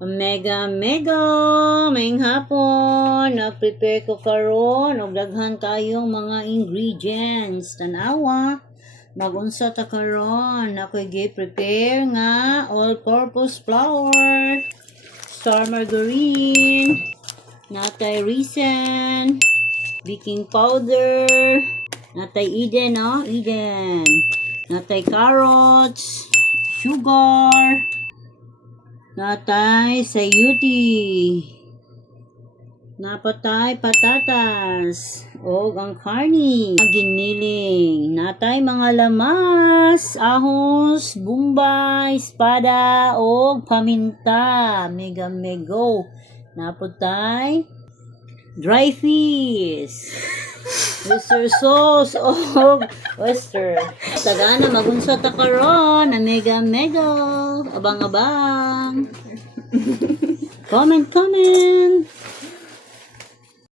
Mega maying hapon nag-prepare ko karon og daghan kayong mga ingredients. Tanawa magunsa ta karon ako'y gi-prepare nga all-purpose flour, star margarine, natay raisin, baking powder, natay Eden, natay carrots, sugar, natay sayuti, napatay patatas, o ang karni, giniling, natay mga lamas, ahos, bumbay, espada, o paminta, mega, napatay dry fish, oyster sauce, o oyster. Tagana magunsa ta karon na mega, abang-abang. Comment.